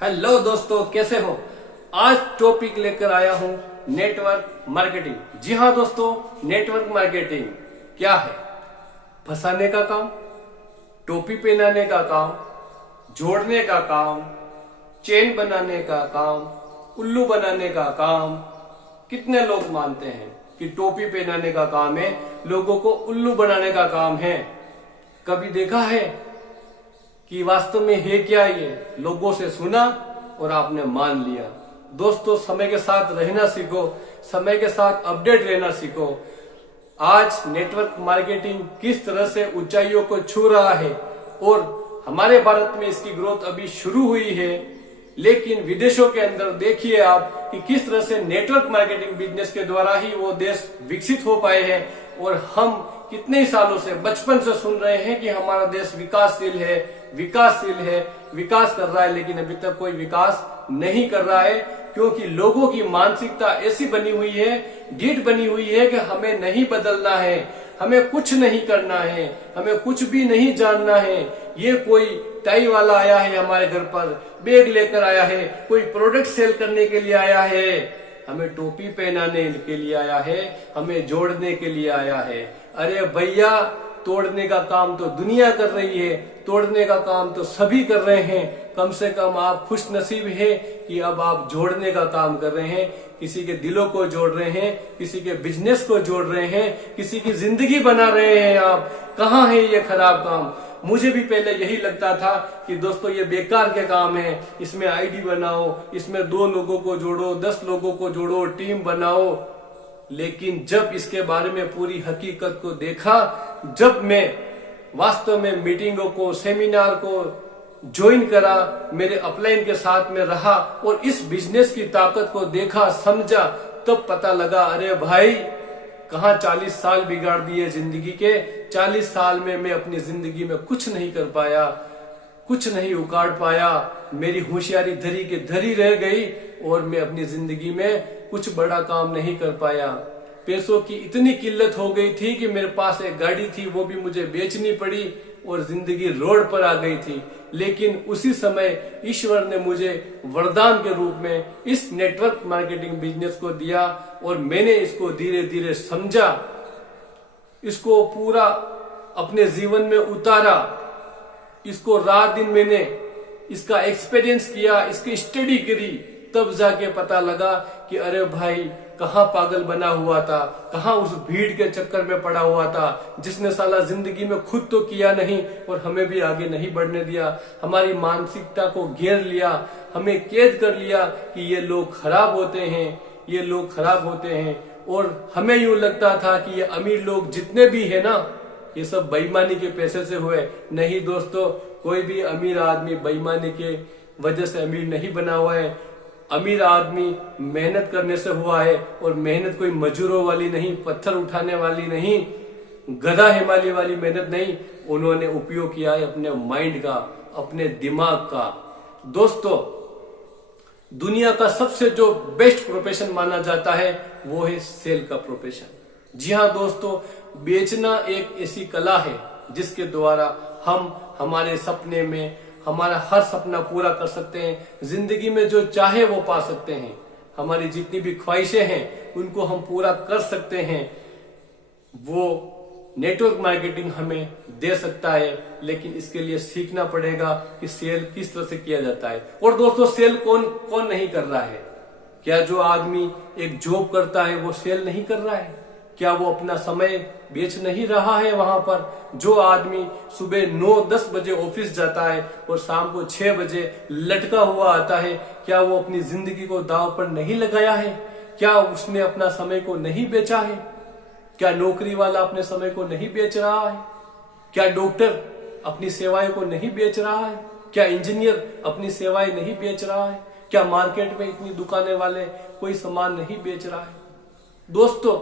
Hello दोस्तों, कैसे हो। आज टॉपिक लेकर आया हूं नेटवर्क मार्केटिंग। जी हाँ दोस्तों, नेटवर्क मार्केटिंग क्या है। फंसाने का काम, टोपी पहनाने का काम, जोड़ने का काम, चेन बनाने का काम, उल्लू बनाने का काम। कितने लोग मानते हैं कि टोपी पहनाने का काम है, लोगों को उल्लू बनाने का काम है। कभी देखा है कि वास्तव में है क्या ये। लोगों से सुना और आपने मान लिया। दोस्तों, समय के साथ रहना सीखो, समय के साथ अपडेट रहना सीखो। आज नेटवर्क मार्केटिंग किस तरह से ऊंचाइयों को छू रहा है और हमारे भारत में इसकी ग्रोथ अभी शुरू हुई है, लेकिन विदेशों के अंदर देखिए आप कि किस तरह से नेटवर्क मार्केटिंग बिजनेस के द्वारा ही वो देश विकसित हो पाए हैं। और हम कितने ही सालों से, बचपन से सुन रहे हैं कि हमारा देश विकासशील है, विकासशील है, विकास कर रहा है, लेकिन अभी तक कोई विकास नहीं कर रहा है, क्योंकि लोगों की मानसिकता ऐसी बनी हुई है, ढीठ बनी हुई है कि हमें नहीं बदलना है, हमें कुछ नहीं करना है, हमें कुछ भी नहीं जानना है। ये कोई टाई वाला आया है हमारे घर पर, बैग लेकर आया है, कोई प्रोडक्ट सेल करने के लिए आया है, हमें टोपी पहनाने के लिए आया है, हमें जोड़ने के लिए आया है। अरे भैया, तोड़ने का काम तो दुनिया कर रही है, तोड़ने का काम तो सभी कर रहे हैं। कम से कम आप खुश नसीब है कि अब आप जोड़ने का काम कर रहे हैं, किसी के दिलों को जोड़ रहे हैं, किसी के बिजनेस को जोड़ रहे हैं, किसी की जिंदगी बना रहे हैं। आप कहाँ है ये खराब काम। मुझे भी पहले यही लगता था कि दोस्तों ये बेकार के काम है, इसमें आईडी बनाओ, इसमें 2 लोगों को जोड़ो, 10 लोगों को जोड़ो, टीम बनाओ। लेकिन जब इसके बारे में पूरी हकीकत को देखा, जब मैं वास्तव में मीटिंगों को, सेमिनार को ज्वाइन करा, मेरे अपलाइन के साथ में रहा और इस बिजनेस की ताकत को देखा, समझा, तब पता लगा अरे भाई, कहाँ 40 साल बिगाड़ दिए जिंदगी के। 40 साल में मैं अपनी जिंदगी में कुछ नहीं कर पाया, कुछ नहीं उखाड़ पाया। मेरी होशियारी धरी के धरी रह गई और मैं अपनी जिंदगी में कुछ बड़ा काम नहीं कर पाया। पैसों की इतनी किल्लत हो गई थी कि मेरे पास एक गाड़ी थी, वो भी मुझे बेचनी पड़ी और जिंदगी रोड पर आ गई थी। लेकिन उसी समय ईश्वर ने मुझे वरदान के रूप में इस नेटवर्क मार्केटिंग बिजनेस को दिया और मैंने इसको धीरे धीरे समझा, इसको पूरा अपने जीवन में उतारा, इसको रात दिन मैंने इसका एक्सपीरियंस किया, इसकी स्टडी करी। तब जाके पता लगा कि अरे भाई, कहाँ पागल बना हुआ था, कहाँ उस भीड़ के चक्कर में पड़ा हुआ था, जिसने साला जिंदगी में खुद तो किया नहीं और हमें भी आगे नहीं बढ़ने दिया। हमारी मानसिकता को घेर लिया, हमें कैद कर लिया कि ये लोग खराब होते हैं, ये लोग खराब होते हैं। और हमें यूं लगता था कि ये अमीर लोग जितने भी है ना, ये सब बेईमानी के पैसे से हुए। नहीं दोस्तों, कोई भी अमीर आदमी बेईमानी के वजह से अमीर नहीं बना हुआ है। अमीर आदमी मेहनत करने से हुआ है, और मेहनत कोई मजूरों वाली नहीं, पत्थर उठाने वाली नहीं, गधा हिमालय वाली मेहनत नहीं। उन्होंने उपयोग किया है अपने माइंड का, अपने दिमाग का। दोस्तों, दुनिया का सबसे जो बेस्ट प्रोफेशन माना जाता है वो है सेल का प्रोफेशन। जी हाँ दोस्तों, बेचना एक ऐसी कला है जिसके द्वारा हम हमारे सपने में हमारा हर सपना पूरा कर सकते हैं, जिंदगी में जो चाहे वो पा सकते हैं। हमारी जितनी भी ख्वाहिशें हैं उनको हम पूरा कर सकते हैं। वो नेटवर्क मार्केटिंग हमें दे सकता है, लेकिन इसके लिए सीखना पड़ेगा कि सेल किस तरह से किया जाता है। और दोस्तों, सेल कौन कौन नहीं कर रहा है? क्या जो आदमी एक जॉब करता है वो सेल नहीं कर रहा है? क्या वो अपना समय बेच नहीं रहा है वहां पर? जो आदमी सुबह 9-10 बजे ऑफिस जाता है और शाम को 6 बजे लटका हुआ आता है, क्या वो अपनी जिंदगी को दांव पर नहीं लगाया है? क्या उसने अपना समय को नहीं बेचा है? क्या नौकरी वाला अपने समय को नहीं बेच रहा है? क्या डॉक्टर अपनी सेवाएं को नहीं बेच रहा है? क्या इंजीनियर अपनी सेवाएं नहीं बेच रहा है? क्या मार्केट में इतनी दुकानें वाले कोई सामान नहीं बेच रहा है? दोस्तों,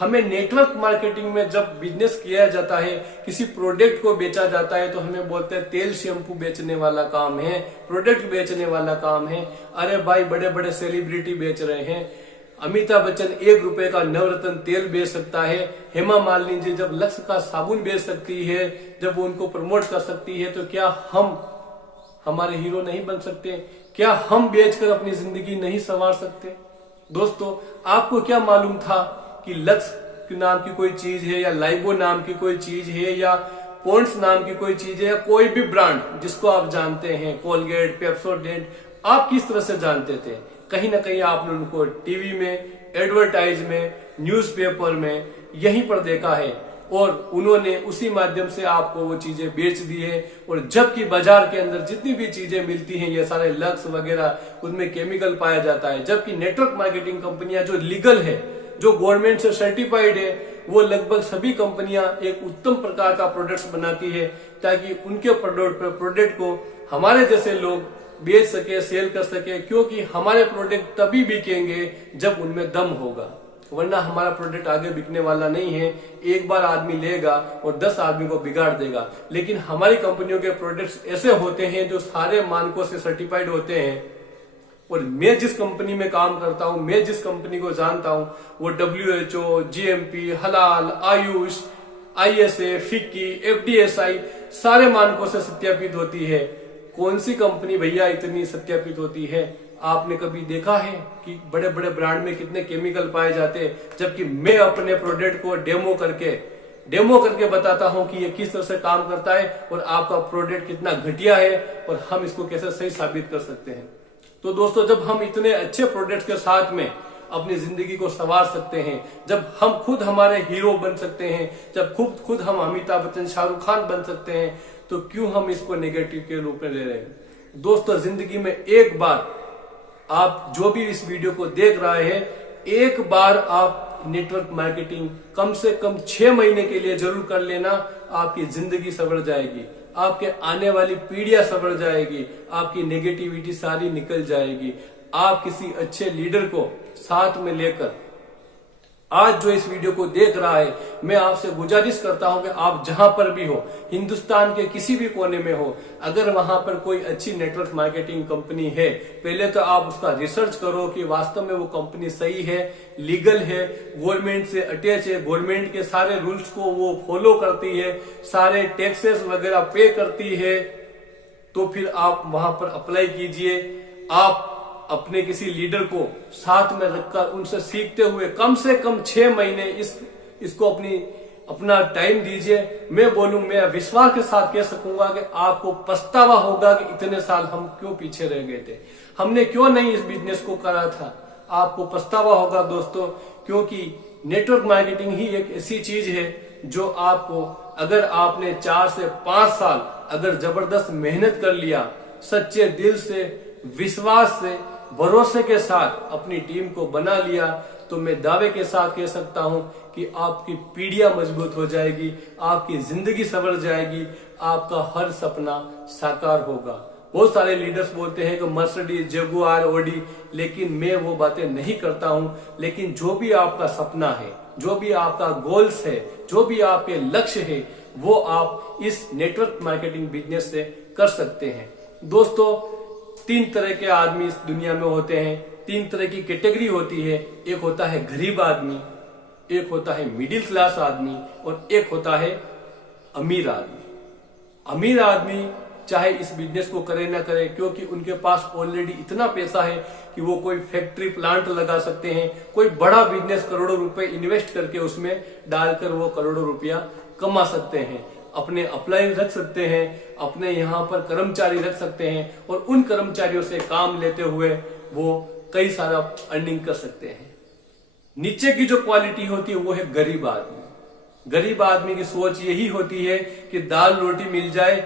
हमें नेटवर्क मार्केटिंग में जब बिजनेस किया जाता है, किसी प्रोडक्ट को बेचा जाता है, तो हमें बोलते हैं तेल शैम्पू बेचने वाला काम है, प्रोडक्ट बेचने वाला काम है। अरे भाई, बड़े बड़े सेलिब्रिटी बेच रहे हैं। अमिताभ बच्चन 1 रुपए का नवरत्न तेल बेच सकता है। हेमा मालिनी जी जब लक्स का साबुन बेच सकती है, जब वो उनको प्रमोट कर सकती है, तो क्या हमारे हीरो नहीं बन सकते? क्या हम बेचकर अपनी जिंदगी नहीं संवार सकते? दोस्तों, आपको क्या मालूम था कि लक्स नाम की कोई चीज है, या लाइबो नाम की कोई चीज है, या पॉन्ड्स नाम की कोई चीज है, या कोई भी ब्रांड जिसको आप जानते हैं, कोलगेट, पेप्सोडेंट, आप किस तरह से जानते थे? कहीं ना कहीं आपने उनको टीवी में, एडवर्टाइज में, न्यूज़पेपर में यहीं पर देखा है, और उन्होंने उसी माध्यम से आपको वो चीजें बेच दी है। और जबकि बाजार के अंदर जितनी भी चीजें मिलती हैं, ये सारे लक्स वगैरह, उनमें केमिकल पाया जाता है। जबकि नेटवर्क मार्केटिंग कंपनियां जो लीगल है, जो गवर्नमेंट से सर्टिफाइड है, वो लगभग सभी कंपनियां एक उत्तम प्रकार का प्रोडक्ट्स बनाती है, ताकि उनके प्रोडक्ट को हमारे जैसे लोग बेच सके, सेल कर सके। क्योंकि हमारे प्रोडक्ट तभी बिकेंगे जब उनमें दम होगा, वरना हमारा प्रोडक्ट आगे बिकने वाला नहीं है। एक बार आदमी लेगा और 10 आदमी को बिगाड़ देगा। लेकिन हमारी कंपनियों के प्रोडक्ट्स ऐसे होते हैं जो सारे मानकों से सर्टिफाइड होते हैं। और मैं जिस कंपनी में काम करता हूं, मैं जिस कंपनी को जानता हूं, वो WHO, GMP, हलाल, आयुष, ISA, फिक्की, FDSI सारे मानकों से सत्यापित होती है। कौन सी कंपनी भैया इतनी सत्यापित होती है? आपने कभी देखा है कि बड़े बड़े ब्रांड में कितने केमिकल पाए जाते हैं? जबकि मैं अपने प्रोडक्ट को डेमो करके बताता हूं कि ये किस तरह से काम करता है और आपका प्रोडक्ट कितना घटिया है और हम इसको कैसे सही साबित कर सकते हैं। तो दोस्तों, जब हम इतने अच्छे प्रोडक्ट्स के साथ में अपनी जिंदगी को संवार सकते हैं, जब हम खुद हमारे हीरो बन सकते हैं, जब खुद हम अमिताभ बच्चन, शाहरुख खान बन सकते हैं, तो क्यों हम इसको नेगेटिव के रूप में ले रहे हैं? दोस्तों, जिंदगी में एक बार आप जो भी इस वीडियो को देख रहे हैं, एक बार आप नेटवर्क मार्केटिंग कम से कम 6 महीने के लिए जरूर कर लेना। आपकी जिंदगी संवर जाएगी, आपके आने वाली पीढ़ियां संवर जाएगी, आपकी नेगेटिविटी सारी निकल जाएगी। आप किसी अच्छे लीडर को साथ में लेकर, आज जो इस वीडियो को देख रहा है, मैं आपसे गुजारिश करता हूं कि आप जहां पर भी हो, हिंदुस्तान के किसी भी कोने में हो, अगर वहां पर कोई अच्छी नेटवर्क मार्केटिंग कंपनी है, पहले तो आप उसका रिसर्च करो कि वास्तव में वो कंपनी सही है, लीगल है, गवर्नमेंट से अटैच है, गवर्नमेंट के सारे रूल्स को वो फॉलो करती है, सारे टैक्सेस वगैरह पे करती है। तो फिर आप वहां पर अप्लाई कीजिए। आप अपने किसी लीडर को साथ में रखकर उनसे सीखते हुए कम से कम 6 महीने इसको अपना टाइम दीजिए। मैं विश्वास के साथ कह सकूंगा कि आपको पछतावा होगा कि इतने साल हम क्यों पीछे रह गए थे, हमने क्यों नहीं इस बिजनेस को करा था। आपको पछतावा होगा दोस्तों, क्योंकि नेटवर्क मार्केटिंग ही एक ऐसी चीज है जो आपको, अगर आपने 4 से 5 साल अगर जबरदस्त मेहनत कर लिया, सच्चे दिल से, विश्वास से, भरोसे के साथ अपनी टीम को बना लिया, तो मैं दावे के साथ कह सकता हूं कि आपकी पीढ़ियां मजबूत हो जाएगी, आपकी जिंदगी संवर जाएगी, आपका हर सपना साकार होगा। बहुत सारे लीडर्स बोलते हैं कि मर्सिडीज, जगुआर, ऑडी, लेकिन मैं वो बातें नहीं करता हूं। लेकिन जो भी आपका सपना है, जो भी आपका गोल्स है, जो भी आपके लक्ष्य है, वो आप इस नेटवर्क मार्केटिंग बिजनेस से कर सकते हैं। दोस्तों, 3 तरह के आदमी इस दुनिया में होते हैं, 3 तरह की कैटेगरी होती है। एक होता है गरीब आदमी, एक होता है मिडिल क्लास आदमी, और एक होता है अमीर आदमी। अमीर आदमी चाहे इस बिजनेस को करे ना करे, क्योंकि उनके पास ऑलरेडी इतना पैसा है कि वो कोई फैक्ट्री प्लांट लगा सकते हैं, कोई बड़ा बिजनेस करोड़ों रुपए इन्वेस्ट करके उसमें डालकर वो करोड़ों रुपया कमा सकते हैं। अपने अप्लाई रख सकते हैं, अपने यहाँ पर कर्मचारी रख सकते हैं, और उन कर्मचारियों से काम लेते हुए वो कई सारा अर्निंग कर सकते हैं। नीचे की जो क्वालिटी होती है वो है गरीब आदमी। गरीब आदमी की सोच यही होती है कि दाल रोटी मिल जाए,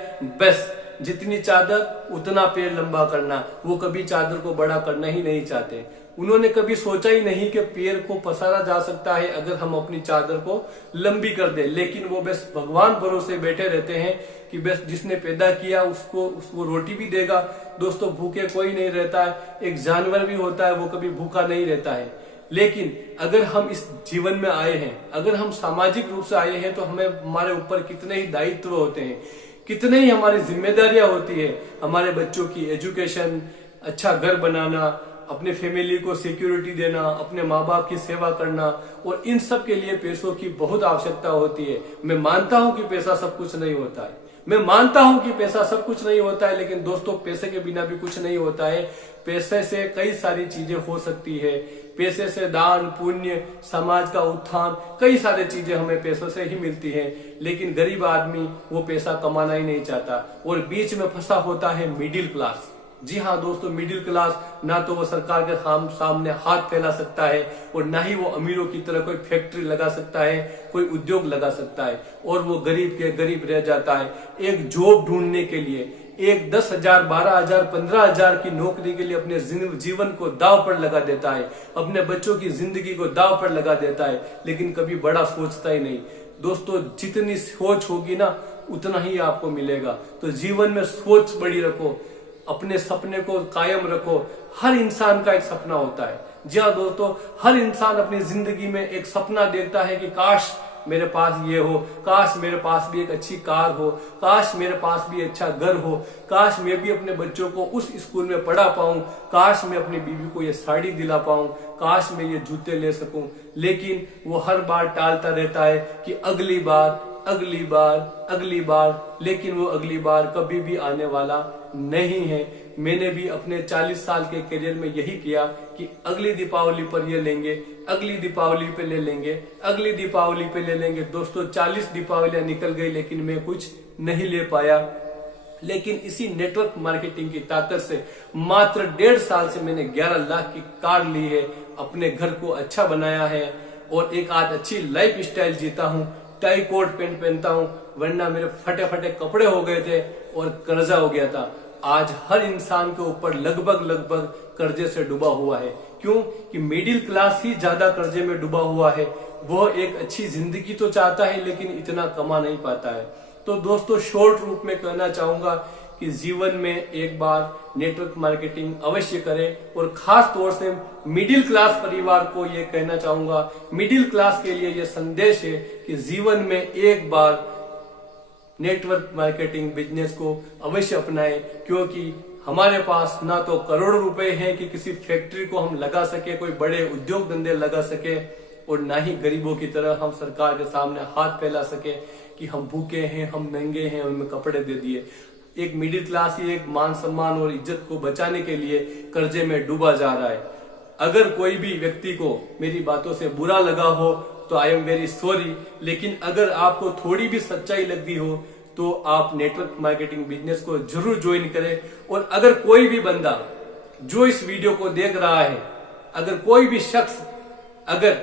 बस जितनी चादर उतना पेड़ लंबा करना। वो कभी चादर को बड़ा करना ही नहीं चाहते। उन्होंने कभी सोचा ही नहीं कि पेड़ को पसारा जा सकता है अगर हम अपनी चादर को लंबी कर दें। लेकिन वो बस भगवान भरोसे बैठे रहते हैं कि बस जिसने पैदा किया उसको रोटी भी देगा। दोस्तों, भूखे कोई नहीं रहता है, एक जानवर भी होता है वो कभी भूखा नहीं रहता है। लेकिन अगर हम इस जीवन में आए हैं, अगर हम सामाजिक रूप से आए हैं, तो हमारे ऊपर कितने ही दायित्व होते हैं, कितने ही हमारी जिम्मेदारियां होती है। हमारे बच्चों की एजुकेशन, अच्छा घर बनाना, अपने फैमिली को सिक्योरिटी देना, अपने माँ बाप की सेवा करना, और इन सब के लिए पैसों की बहुत आवश्यकता होती है। मैं मानता हूं कि पैसा सब कुछ नहीं होता है, मैं मानता हूं कि पैसा सब कुछ नहीं होता है, लेकिन दोस्तों पैसे के बिना भी कुछ नहीं होता है। पैसे से कई सारी चीजें हो सकती है। पैसे से दान पुण्य, समाज का उत्थान, कई सारी चीजें हमें पैसों से ही मिलती है। लेकिन गरीब आदमी वो पैसा कमाना ही नहीं चाहता और बीच में फंसा होता है मिडिल क्लास। जी हाँ दोस्तों, मिडिल क्लास ना तो वो सरकार के सामने हाथ फैला सकता है और ना ही वो अमीरों की तरह कोई फैक्ट्री लगा सकता है, कोई उद्योग लगा सकता है, और वो गरीब के गरीब रह जाता है। एक जॉब ढूंढने के लिए, एक 10,000, 12,000, 15,000 की नौकरी के लिए अपने जीवन को दाव पर लगा देता है, अपने बच्चों की जिंदगी को दाव पर लगा देता है, लेकिन कभी बड़ा सोचता ही नहीं। दोस्तों जितनी सोच होगी ना उतना ही आपको मिलेगा। तो जीवन में सोच बड़ी रखो, अपने सपने को कायम रखो। हर इंसान का एक सपना होता है। जी हाँ दोस्तों, हर इंसान अपनी जिंदगी में एक सपना देखता है कि काश मेरे पास ये हो, काश मेरे पास भी एक अच्छी कार हो, काश मेरे पास भी अच्छा घर हो, काश मैं भी अपने बच्चों को उस स्कूल में पढ़ा पाऊं, काश मैं अपनी बीवी को ये साड़ी दिला पाऊं, काश मैं ये जूते ले सकूं। लेकिन वो हर बार टालता रहता है कि अगली बार, अगली बार, अगली बार, लेकिन वो अगली बार कभी भी आने वाला नहीं है। मैंने भी अपने 40 साल के करियर में यही किया कि अगली दीपावली पर ये लेंगे, अगली दीपावली पे ले लेंगे, अगली दीपावली पे ले लेंगे। दोस्तों 40 दीपावलियां निकल गई लेकिन मैं कुछ नहीं ले पाया। लेकिन इसी नेटवर्क मार्केटिंग की ताकत से मात्र 1.5 साल से मैंने 11 लाख की कार ली है, अपने घर को अच्छा बनाया है और एक आज अच्छी लाइफ स्टाइल जीता हूँ। टाई कोट पैंट पहनता हूँ, वरना मेरे फटे फटे कपड़े हो गए थे और कर्जा हो गया था। आज हर इंसान के ऊपर लगभग कर्जे से डूबा हुआ है। क्यों? कि मिडिल क्लास ही ज्यादा कर्जे में डूबा हुआ है। वह एक अच्छी जिंदगी तो चाहता है लेकिन इतना कमा नहीं पाता है। तो दोस्तों शॉर्ट रूप में कहना चाहूंगा कि जीवन में एक बार नेटवर्क मार्केटिंग अवश्य करें और खास तौर से मिडिल क्लास परिवार को ये कहना चाहूंगा, मिडिल क्लास के लिए ये संदेश है कि जीवन में एक बार नेटवर्क मार्केटिंग बिजनेस को अवश्य अपनाएं, क्योंकि हमारे पास ना तो करोड़ों रुपए हैं कि किसी फैक्ट्री को हम लगा सके, कोई बड़े उद्योग धंधे लगा सके, और ना ही गरीबों की तरह हम सरकार के सामने हाथ फैला सके कि हम भूखे हैं, हम नंगे हैं, हमें कपड़े दे दिए। एक मिडिल क्लास ही एक मान सम्मान और इज्जत को बचाने के लिए कर्जे में डूबा जा रहा है। अगर कोई भी व्यक्ति को मेरी बातों से बुरा लगा हो तो आई एम वेरी सॉरी, लेकिन अगर आपको थोड़ी भी सच्चाई लगती हो तो आप नेटवर्क मार्केटिंग बिजनेस को जरूर ज्वाइन करें। और अगर कोई भी बंदा जो इस वीडियो को देख रहा है, अगर कोई भी शख्स अगर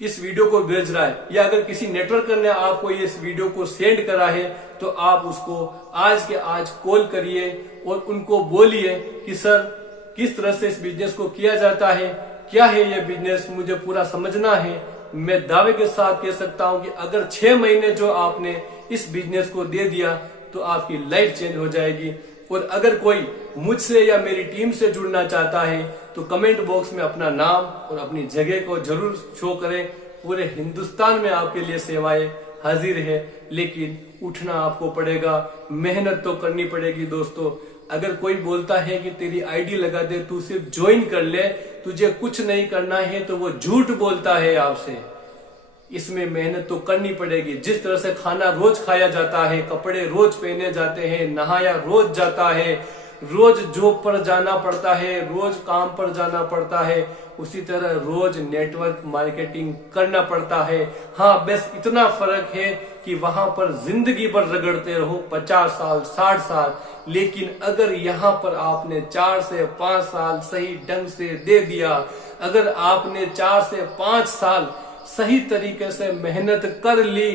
इस वीडियो को भेज रहा है या अगर किसी नेटवर्कर ने आपको इस वीडियो को सेंड करा है, तो आप उसको आज के आज कॉल करिए और उनको बोलिए कि सर किस तरह से इस बिजनेस को किया जाता है, क्या है ये बिजनेस, मुझे पूरा समझना है। मैं दावे के साथ कह सकता हूं कि अगर 6 महीने जो आपने इस बिजनेस को दे दिया तो आपकी लाइफ चेंज हो जाएगी। और अगर कोई मुझसे या मेरी टीम से जुड़ना चाहता है तो कमेंट बॉक्स में अपना नाम और अपनी जगह को जरूर शो करें। पूरे हिंदुस्तान में आपके लिए सेवाएं हाजिर है, लेकिन उठना आपको पड़ेगा, मेहनत तो करनी पड़ेगी। दोस्तों अगर कोई बोलता है कि तेरी आईडी लगा दे, तू सिर्फ ज्वाइन कर ले, तुझे कुछ नहीं करना है, तो वो झूठ बोलता है आपसे। इसमें मेहनत तो करनी पड़ेगी। जिस तरह से खाना रोज खाया जाता है, कपड़े रोज पहने जाते हैं, नहाया रोज जाता है, रोज जॉब पर जाना पड़ता है, रोज काम पर जाना पड़ता है, उसी तरह रोज नेटवर्क मार्केटिंग करना पड़ता है। हाँ बस इतना फर्क है कि वहां पर जिंदगी भर रगड़ते रहो 50 साल 60 साल, लेकिन अगर यहाँ पर आपने 4 से 5 साल सही ढंग से दे दिया, अगर आपने 4 से 5 साल सही तरीके से मेहनत कर ली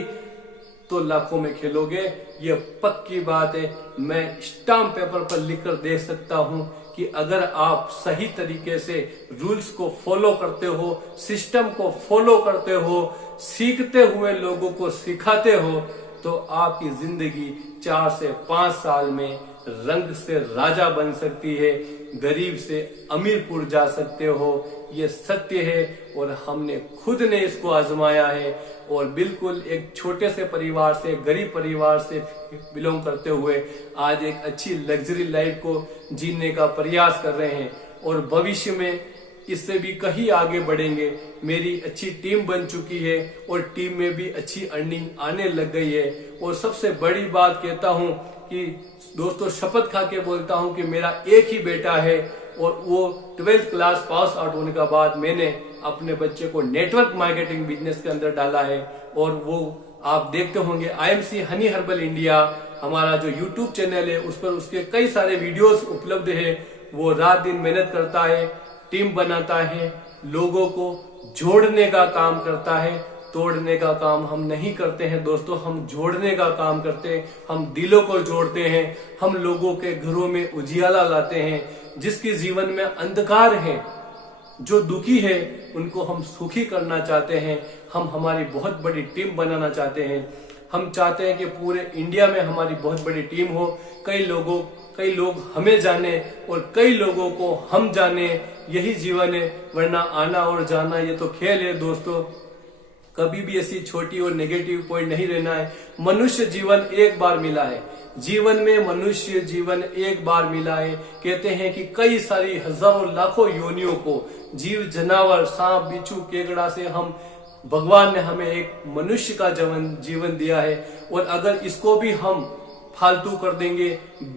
तो लाखों में खेलोगे, ये पक्की बात है। मैं स्टाम्प पेपर पर लिखकर दे सकता हूं कि अगर आप सही तरीके से रूल्स को फॉलो करते हो, सिस्टम को फॉलो करते हो, सीखते हुए लोगों को सिखाते हो, तो आपकी जिंदगी 4 से 5 साल में रंग से राजा बन सकती है, गरीब से अमीरपुर जा सकते हो। ये सत्य है और हमने खुद ने इसको आजमाया है और बिल्कुल एक छोटे से परिवार से, गरीब परिवार से बिलोंग करते हुए आज एक अच्छी लग्जरी लाइफ को जीने का प्रयास कर रहे हैं। और भविष्य में इससे भी कहीं आगे बढ़ेंगे। मेरी अच्छी टीम बन चुकी है और टीम में भी अच्छी अर्निंग आने लग गई है। और सबसे बड़ी बात कहता हूं कि दोस्तों, शपथ खा के बोलता हूं कि मेरा एक ही बेटा है और वो 12th क्लास पास आउट होने के बाद मैंने अपने बच्चे को नेटवर्क मार्केटिंग बिजनेस के अंदर डाला है। और वो आप देखते होंगे IMC हनी हर्बल इंडिया, हमारा जो YouTube चैनल है उस पर उसके कई सारे वीडियोस उपलब्ध है। वो रात दिन मेहनत करता है, टीम बनाता है, लोगों को जोड़ने का काम करता है। तोड़ने का काम हम नहीं करते हैं दोस्तों, हम जोड़ने का काम करते हैं। हम दिलों को जोड़ते हैं, हम लोगों के घरों में उजियाला लाते हैं। जिसके जीवन में अंधकार है, जो दुखी है, उनको हम सुखी करना चाहते हैं। हम हमारी बहुत बड़ी टीम बनाना चाहते हैं। हम चाहते हैं कि पूरे इंडिया में हमारी बहुत बड़ी टीम हो। कई लोग हमें जाने और कई लोगों को हम जाने। यही जीवन है, वरना आना और जाना ये तो खेल है दोस्तों। कभी भी ऐसी छोटी और नेगेटिव पॉइंट नहीं रहना है। मनुष्य जीवन एक बार मिला है, जीवन में मनुष्य जीवन एक बार मिला है। कहते हैं कि कई सारी हजारों लाखों योनियों को, जीव जनावर, सांप, बिच्छू, केकड़ा से हम भगवान ने हमें एक मनुष्य का जीवन दिया है। और अगर इसको भी हम फालतू कर देंगे,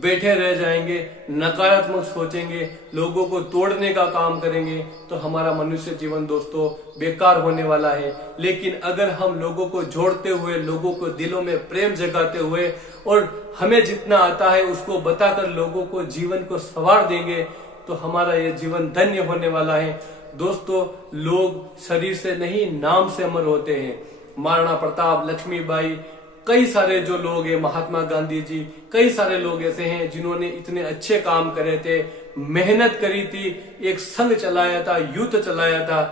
बैठे रह जाएंगे, नकारात्मक सोचेंगे, लोगों को तोड़ने का काम करेंगे, तो हमारा मनुष्य जीवन दोस्तों बेकार होने वाला है। लेकिन अगर हम लोगों को जोड़ते हुए, लोगों को दिलों में प्रेम जगाते हुए और हमें जितना आता है उसको बताकर लोगों को जीवन को संवार देंगे, तो हमारा ये जीवन धन्य होने वाला है। दोस्तों, लोग शरीर से नहीं, नाम से अमर होते हैं। महाराणा प्रताप, लक्ष्मीबाई, कई सारे जो लोग हैं, महात्मा गांधी जी, कई सारे लोग ऐसे हैं जिन्होंने इतने अच्छे काम करे थे, मेहनत करी थी, एक संघ चलाया था, युद्ध चलाया था,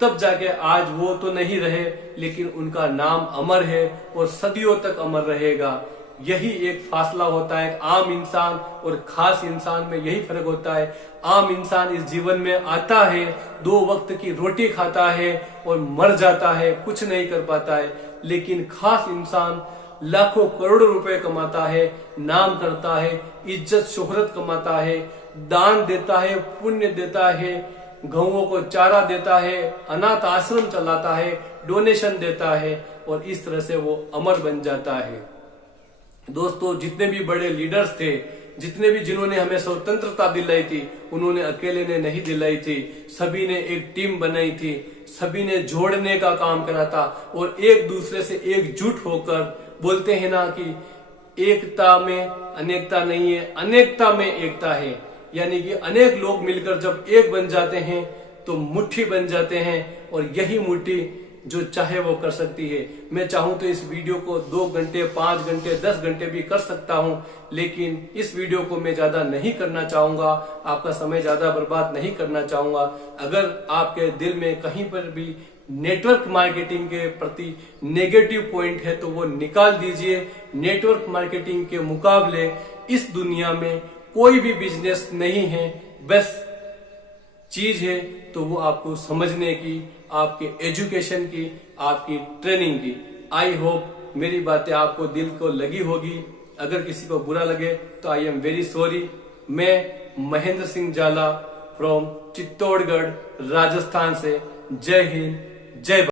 तब जाके आज वो तो नहीं रहे, लेकिन उनका नाम अमर है और सदियों तक अमर रहेगा। यही एक फासला होता है आम इंसान और खास इंसान में, यही फर्क होता है। आम इंसान इस जीवन में आता है, 2 वक्त की रोटी खाता है और मर जाता है, कुछ नहीं कर पाता है। लेकिन खास इंसान लाखों करोड़ों रुपए कमाता है, नाम करता है, इज्जत शोहरत कमाता है, दान देता है, पुण्य देता है, गौओं को चारा देता है, अनाथ आश्रम चलाता है, डोनेशन देता है और इस तरह से वो अमर बन जाता है। दोस्तों, जितने भी बड़े लीडर्स थे, जिन्होंने हमें स्वतंत्रता दिलाई थी, उन्होंने अकेले ने नहीं दिलाई थी। सभी ने एक टीम बनाई थी, सभी ने जोड़ने का काम करा था और एक दूसरे से एकजुट होकर, बोलते हैं ना कि एकता में अनेकता नहीं है, अनेकता में एकता है। यानी कि अनेक लोग मिलकर जब एक बन जाते हैं तो मुट्ठी बन जाते हैं और यही मुट्ठी जो चाहे वो कर सकती है। मैं चाहूं तो इस वीडियो को 2 घंटे, 5 घंटे, 10 घंटे भी कर सकता हूं, लेकिन इस वीडियो को मैं ज्यादा नहीं करना चाहूंगा, आपका समय ज्यादा बर्बाद नहीं करना चाहूंगा। अगर आपके दिल में कहीं पर भी नेटवर्क मार्केटिंग के प्रति नेगेटिव पॉइंट है तो वो निकाल दीजिए। नेटवर्क मार्केटिंग के मुकाबले इस दुनिया में कोई भी बिजनेस नहीं है। बेस्ट चीज है तो वो आपको समझने की, आपके एजुकेशन की, आपकी ट्रेनिंग की। आई होप मेरी बातें आपको दिल को लगी होगी। अगर किसी को बुरा लगे तो आई एम वेरी सॉरी। मैं महेंद्र सिंह जाला फ्रॉम चित्तौड़गढ़, राजस्थान से। जय हिंद, जय भारत।